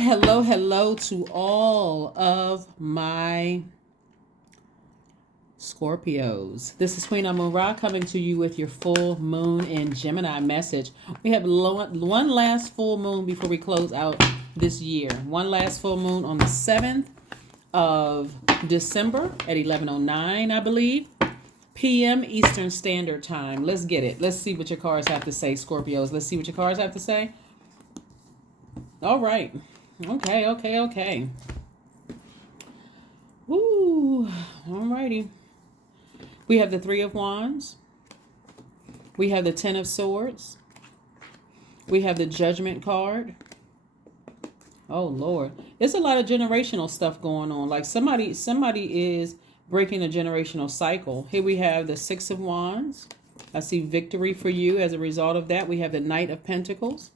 Hello to all of my Scorpios. This is Queen Amura coming to you with your full moon in Gemini message. We have one last full moon before we close out this year. One last full moon on the 7th of December at 11:09, I believe, p.m. Eastern Standard Time. Let's get it. Let's see what your cards have to say, Scorpios. Let's see what your cards have to say. All right. Okay. Woo. Alrighty. We have the Three of Wands. We have the Ten of Swords. We have the Judgment card. Oh, Lord. There's a lot of generational stuff going on. Like somebody is breaking a generational cycle. Here we have the Six of Wands. I see victory for you as a result of that. We have the Knight of Pentacles.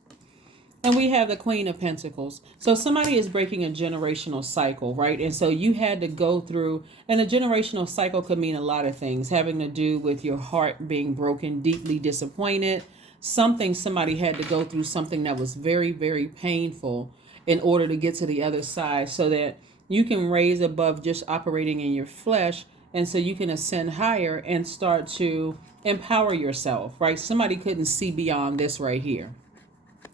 And we have the Queen of Pentacles. So somebody is breaking a generational cycle, right? And so you had to go through, and a generational cycle could mean a lot of things, having to do with your heart being broken, deeply disappointed. Somebody had to go through something that was very, very painful in order to get to the other side so that you can raise above just operating in your flesh. And so you can ascend higher and start to empower yourself, right? Somebody couldn't see beyond this right here.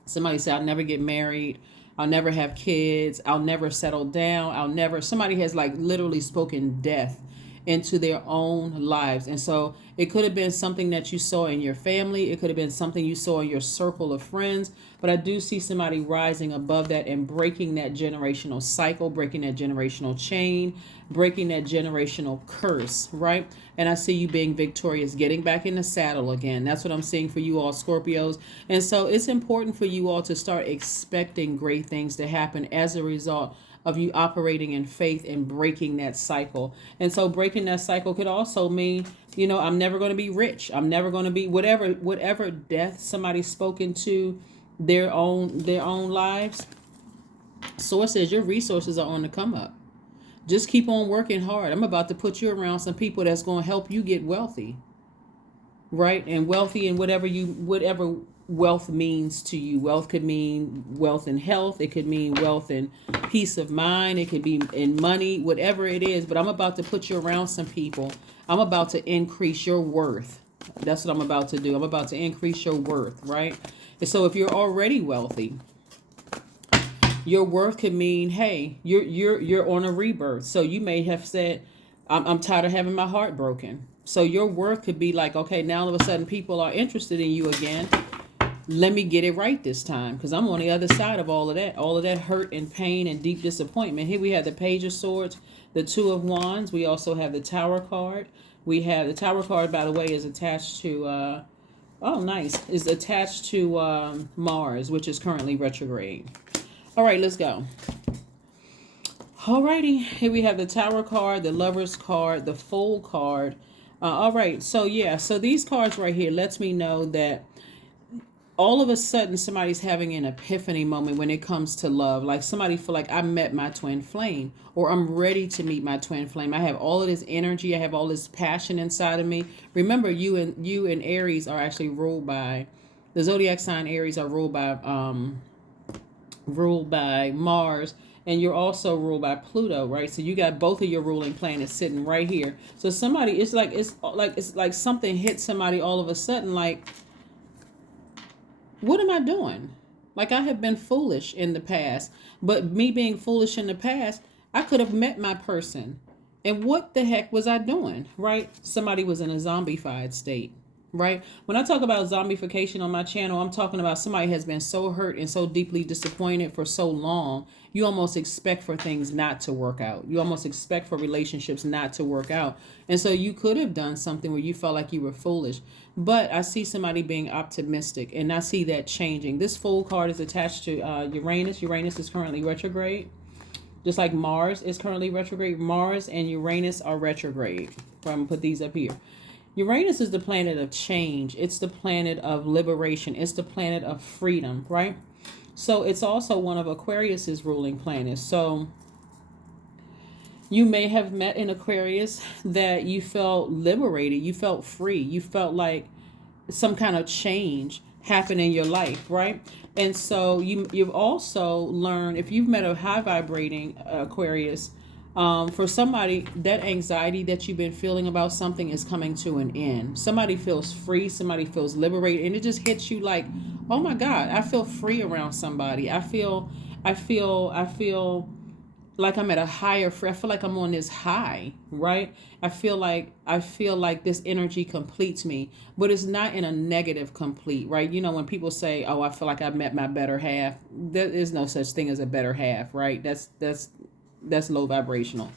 Somebody said, I'll never get married. I'll never have kids. I'll never settle down. Somebody has like literally spoken death into their own lives. And so it could have been something that you saw in your family. It could have been something you saw in your circle of friends. But I do see somebody rising above that and breaking that generational cycle, breaking that generational chain, breaking that generational curse, right? And I see you being victorious, getting back in the saddle again. That's what I'm seeing for you all, Scorpios. And so it's important for you all to start expecting great things to happen as a result of you operating in faith and breaking that cycle. And so breaking that cycle could also mean, I'm never going to be rich. I'm never going to be whatever death somebody's spoken to their own lives. Source says your resources are on the come up. Just keep on working hard. I'm about to put you around some people that's going to help you get wealthy, right? And wealthy in whatever wealth means to you. Wealth could mean wealth in health. It could mean wealth in peace of mind. It could be in money, whatever it is. But I'm about to put you around some people. I'm about to increase your worth. That's what I'm about to do. I'm about to increase your worth, right? And so if you're already wealthy, your worth could mean, hey, you're on a rebirth. So you may have said, I'm tired of having my heart broken. So your worth could be like, okay, now all of a sudden people are interested in you again. Let me get it right this time, because I'm on the other side of all of that hurt and pain and deep disappointment. Here we have the Page of Swords, the Two of Wands. We also have the Tower card. We have the Tower card, by the way, is attached to, is attached to Mars, which is currently retrograde. All right, let's go. Alrighty, here we have the Tower card, the Lovers card, the Fool card. All right, so these cards right here lets me know that all of a sudden somebody's having an epiphany moment when it comes to love. Like somebody feel like I met my twin flame, or I'm ready to meet my twin flame. I have all of this energy. I have all this passion inside of me. Remember, you and Aries are actually ruled by, the zodiac sign Aries are ruled by Mars, and you're also ruled by Pluto, right? So you got both of your ruling planets sitting right here. So somebody, it's like something hit somebody all of a sudden, like, what am I doing? Like, I have been foolish in the past, but me being foolish in the past, I could have met my person. And what the heck was I doing, right? Somebody was in a zombified state, right? When I talk about zombification on my channel, I'm talking about somebody has been so hurt and so deeply disappointed for so long, you almost expect for things not to work out. You almost expect for relationships not to work out. And so you could have done something where you felt like you were foolish. But I see somebody being optimistic, and I see that changing. This Fool card is attached to Uranus. Uranus is currently retrograde. Just like Mars is currently retrograde. Mars and Uranus are retrograde. I'm going to put these up here. Uranus is the planet of change. It's the planet of liberation. It's the planet of freedom, right? So it's also one of Aquarius's ruling planets. So you may have met an Aquarius that you felt liberated. You felt free. You felt like some kind of change happen in your life, right? And so you've also learned, if you've met a high vibrating Aquarius, for somebody, that anxiety that you've been feeling about something is coming to an end. Somebody feels free, somebody feels liberated, and it just hits you like, oh my God, I feel free around somebody. I feel like I'm at a higher I feel like I'm on this high, right? I feel like this energy completes me, but it's not in a negative complete, right? You know, when people say, "Oh, I feel like I've met my better half," there is no such thing as a better half, right? That's low vibrational.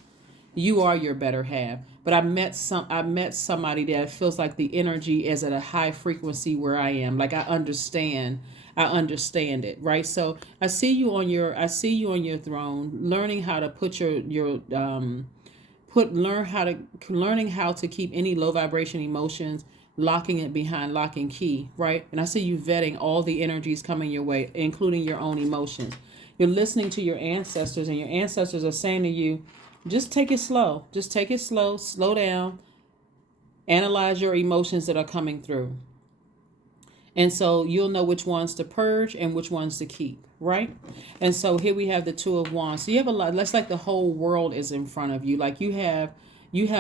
You are your better half. But I met somebody that feels like the energy is at a high frequency where I am. Like I understand it, right? So I see you on your throne, learning how to put your learning how to keep any low vibration emotions, locking it behind lock and key, right? And I see you vetting all the energies coming your way, including your own emotions. You're listening to your ancestors, and your ancestors are saying to you, just take it slow. Just take it slow, slow down, analyze your emotions that are coming through. And so you'll know which ones to purge and which ones to keep, right? And so here we have the Two of Wands. So you have a lot, that's like the whole world is in front of you. Like you have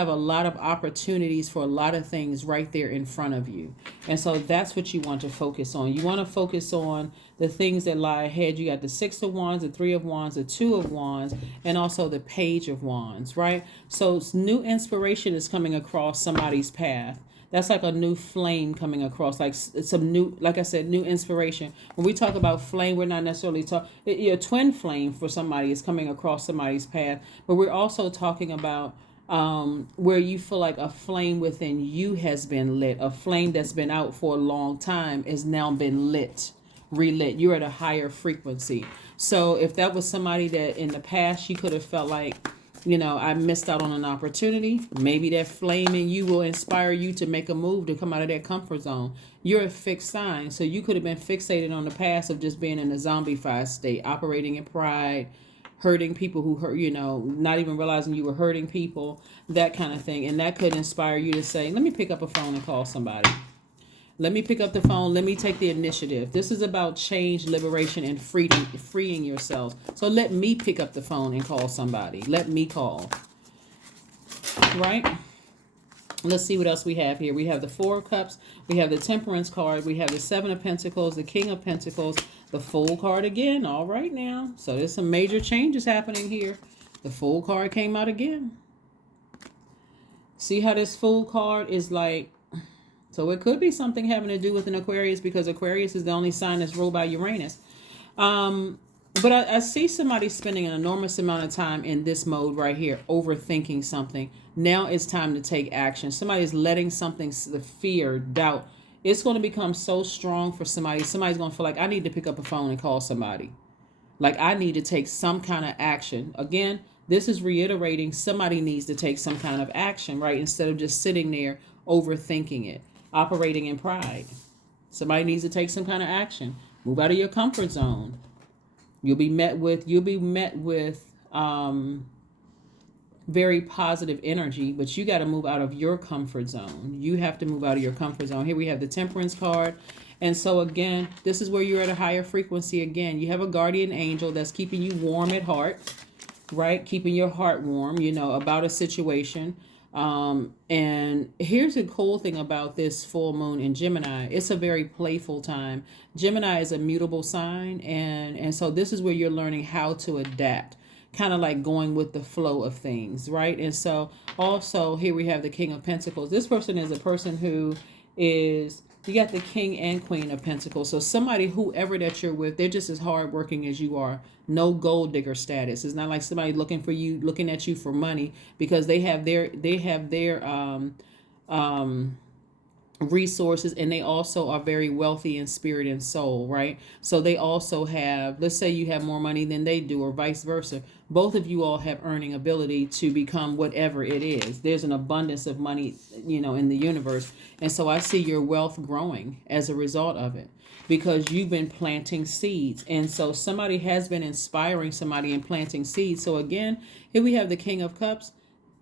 a lot of opportunities for a lot of things right there in front of you. And so that's what you want to focus on. You want to focus on the things that lie ahead. You got the Six of Wands, the Three of Wands, the Two of Wands, and also the Page of Wands, right? So new inspiration is coming across somebody's path. That's like a new flame coming across, like some new, like I said, new inspiration. When we talk about flame, we're not necessarily talking, a twin flame for somebody is coming across somebody's path, but we're also talking about where you feel like a flame within you has been lit. A flame that's been out for a long time has now been relit. You're at a higher frequency. So if that was somebody that in the past you could have felt like, I missed out on an opportunity, maybe that flame in you will inspire you to make a move to come out of that comfort zone. You're a fixed sign. So you could have been fixated on the past of just being in a zombified state, operating in pride, hurting people who hurt, not even realizing you were hurting people, that kind of thing. And that could inspire you to say, let me pick up a phone and call somebody. Let me pick up the phone. Let me take the initiative. This is about change, liberation, and freeing yourselves. So let me pick up the phone and call somebody. Let me call. Right? Let's see what else we have here. We have the Four of Cups. We have the Temperance card. We have the Seven of Pentacles, the King of Pentacles, the Fool card again. All right now. So there's some major changes happening here. The Fool card came out again. See how this Fool card is like, so it could be something having to do with an Aquarius, because Aquarius is the only sign that's ruled by Uranus. But I see somebody spending an enormous amount of time in this mode right here, overthinking something. Now it's time to take action. Somebody's letting something, the fear, doubt, it's going to become so strong for somebody. Somebody's going to feel like, I need to pick up a phone and call somebody. Like I need to take some kind of action. Again, this is reiterating somebody needs to take some kind of action, right? Instead of just sitting there overthinking it, operating in pride. Somebody needs to take some kind of action. Move out of your comfort zone. You'll be met with very positive energy, but you got to move out of your comfort zone. You have to move out of your comfort zone. Here we have the Temperance card. And so again, this is where you're at a higher frequency. Again, you have a guardian angel that's keeping you warm at heart, right? Keeping your heart warm, about a situation. And here's the cool thing about this full moon in Gemini. It's a very playful time. Gemini is a mutable sign. And so this is where you're learning how to adapt, kind of like going with the flow of things, right? And so also here we have the King of Pentacles. This person is a person who is, you got the King and Queen of Pentacles. So somebody, whoever that you're with, they're just as hardworking as you are. No gold digger status. It's not like somebody looking at you for money, because they have their resources, and they also are very wealthy in spirit and soul, right? So they also have, let's say you have more money than they do, or vice versa. Both of you all have earning ability to become whatever it is. There's an abundance of money, in the universe. And so I see your wealth growing as a result of it, because you've been planting seeds. And so somebody has been inspiring somebody and planting seeds. So again, here we have the King of Cups.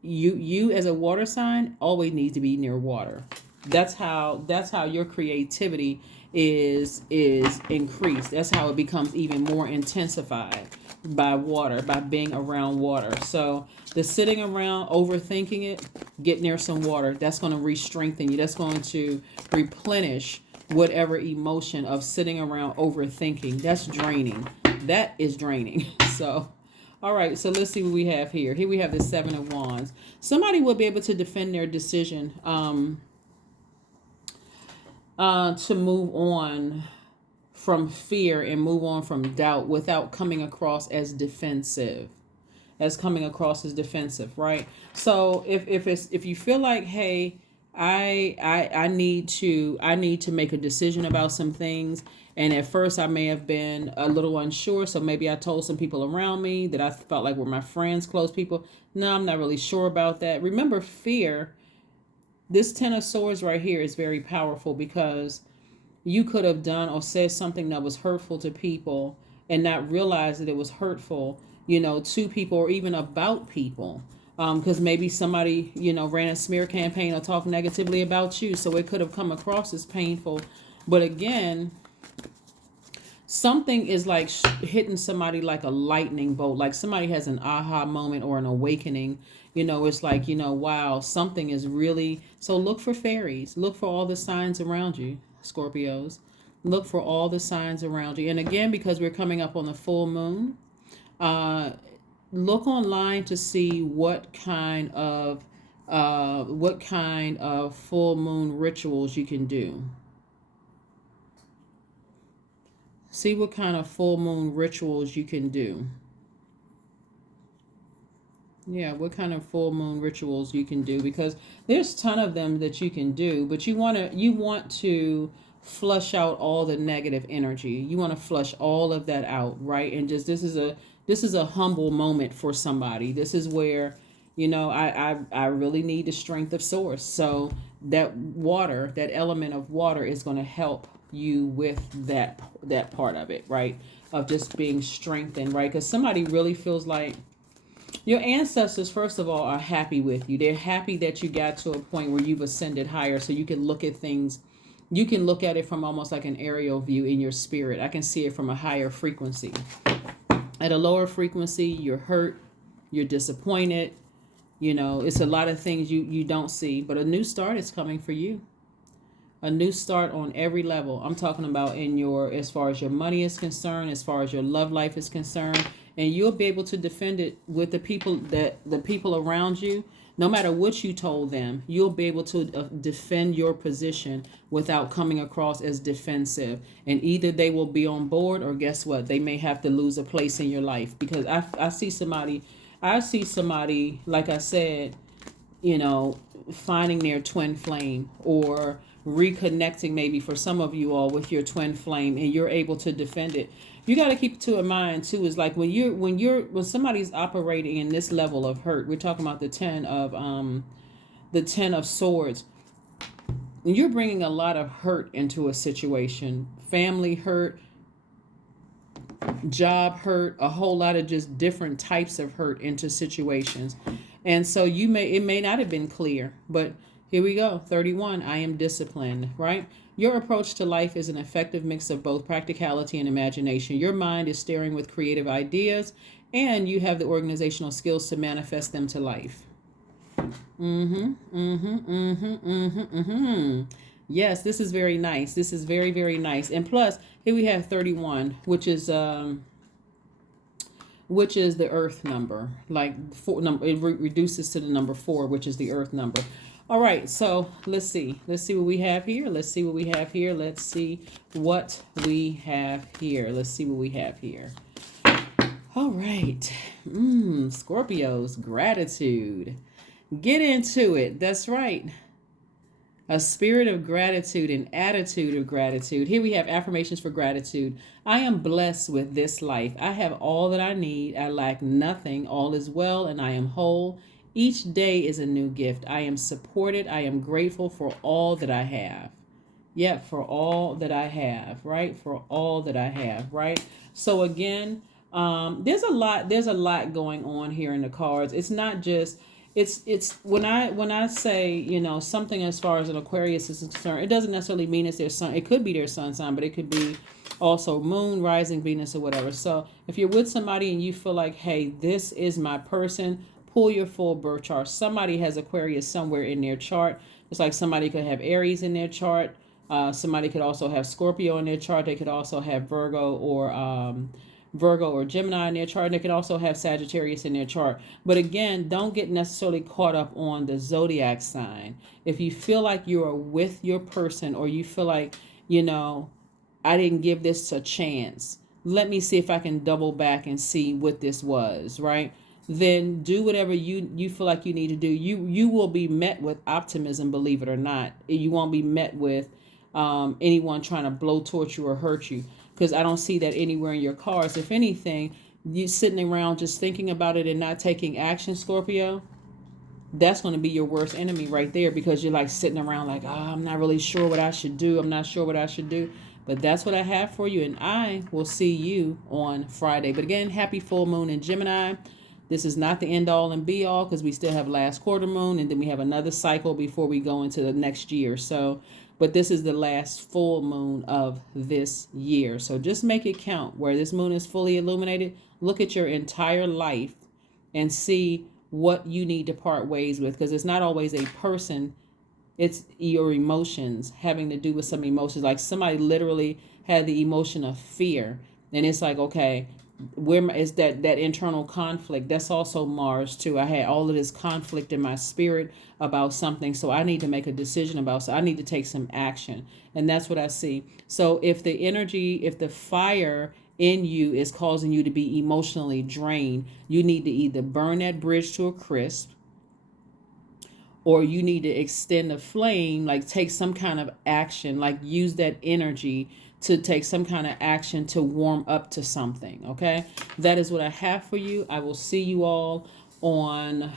You as a water sign always need to be near water. That's how your creativity is increased. That's how it becomes even more intensified, by water, by being around water. So the sitting around overthinking it, get near some water. That's going to re-strengthen you. That's going to replenish whatever emotion of sitting around overthinking. That's draining. That is draining. So, all right. So let's see what we have here. Here we have the Seven of Wands. Somebody will be able to defend their decision to move on from fear and move on from doubt without coming across as defensive. Right? So if you feel like, hey, I need to make a decision about some things, and at first I may have been a little unsure, so maybe I told some people around me that I felt like were my friends, close people. No, I'm not really sure about that. Remember, fear, this Ten of Swords right here is very powerful, because you could have done or said something that was hurtful to people and not realize that it was hurtful, to people or even about people. Because maybe somebody, ran a smear campaign or talked negatively about you. So it could have come across as painful. But again, something is like hitting somebody like a lightning bolt. Like somebody has an aha moment or an awakening. It's like, wow, something is really. So look for fairies. Look for all the signs around you, Scorpios. Look for all the signs around you. And again, because we're coming up on the full moon, look online to see what kind of full moon rituals you can do. See what kind of full moon rituals you can do. Yeah, what kind of full moon rituals you can do, because there's a ton of them that you can do, but you want to flush out all the negative energy. You want to flush all of that out, right? And just this is a humble moment for somebody. This is where, I really need the strength of source. So that water, that element of water is going to help you with that part of it, right? Of just being strengthened, right? Because somebody really feels like your ancestors, first of all, are happy with you. They're happy that you got to a point where you've ascended higher, so you can look at things. You can look at it from almost like an aerial view in your spirit. I can see it from a higher frequency. At a lower frequency, you're hurt, you're disappointed. It's a lot of things you don't see, but a new start is coming for you. A new start on every level. I'm talking about as far as your money is concerned, as far as your love life is concerned, and you'll be able to defend it with the people around you. No matter what you told them, you'll be able to defend your position without coming across as defensive. And either they will be on board, or guess what? They may have to lose a place in your life. Because I see somebody, like I said, finding their twin flame, or reconnecting maybe for some of you all with your twin flame, and you're able to defend it. You got to keep in mind too, is like when somebody's operating in this level of hurt, we're talking about the 10 of swords. You're bringing a lot of hurt into a situation, family hurt, job hurt, a whole lot of just different types of hurt into situations. And so it may not have been clear, but here we go. 31, I am disciplined, right? Your approach to life is an effective mix of both practicality and imagination. Your mind is staring with creative ideas, and you have the organizational skills to manifest them to life. Yes, this is very nice. This is very, very nice. And plus, here we have 31, which is the earth number. Like it reduces to the number 4, which is the earth number. All right, so let's see what we have here. Let's see what we have here. All right. Scorpios, gratitude. Get into it. That's right. A spirit of gratitude, an attitude of gratitude. Here we have affirmations for gratitude. I am blessed with this life. I have all that I need. I lack nothing. All is well, and I am whole. Each day is a new gift. I am supported. I am grateful for all that I have. Yep, for all that I have, right? For all that I have, right? So again, there's a lot going on here in the cards. It's not just, it's when I say, you know, something as far as an Aquarius is concerned, it doesn't necessarily mean it's their sun. It could be their sun sign, but it could be also moon, rising, Venus, or whatever. So if you're with somebody and you feel like, hey, this is my person, pull your full birth chart. Somebody has Aquarius somewhere in their chart. It's like somebody could have Aries in their chart. Somebody could also have Scorpio in their chart. They could also have Virgo or Gemini in their chart. They can also have Sagittarius in their chart. But again, don't get necessarily caught up on the zodiac sign. If you feel like you are with your person, or you feel like, you know, I didn't give this a chance, let me see if I can double back and see what this was, right? Then do whatever you feel like you need to do. You will be met with optimism, believe it or not. You won't be met with anyone trying to blow torch you or hurt you, because I don't see that anywhere in your cards. If anything, you sitting around just thinking about it and not taking action, Scorpio, that's going to be your worst enemy right there, because you're like sitting around like, oh, I'm not really sure what I should do. I'm not sure what I should do. But that's what I have for you, and I will see you on Friday. But again, happy full moon in Gemini. This is not the end all and be all, because we still have last quarter moon, and then we have another cycle before we go into the next year. So, but this is the last full moon of this year. So just make it count. Where this moon is fully illuminated, look at your entire life and see what you need to part ways with, because it's not always a person. It's your emotions, having to do with some emotions. Like somebody literally had the emotion of fear, and it's like, okay, where is that internal conflict? That's also Mars too. I had all of this conflict in my spirit about something, so I need to make a decision about, so I need to take some action. And that's what I see. So if the energy, if the fire in you is causing you to be emotionally drained, you need to either burn that bridge to a crisp, or you need to extend the flame, like take some kind of action, like use that energy to take some kind of action to warm up to something. Okay, that is what I have for you. I will see you all on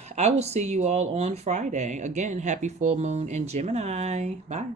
Friday. Again, happy full moon in Gemini. Bye.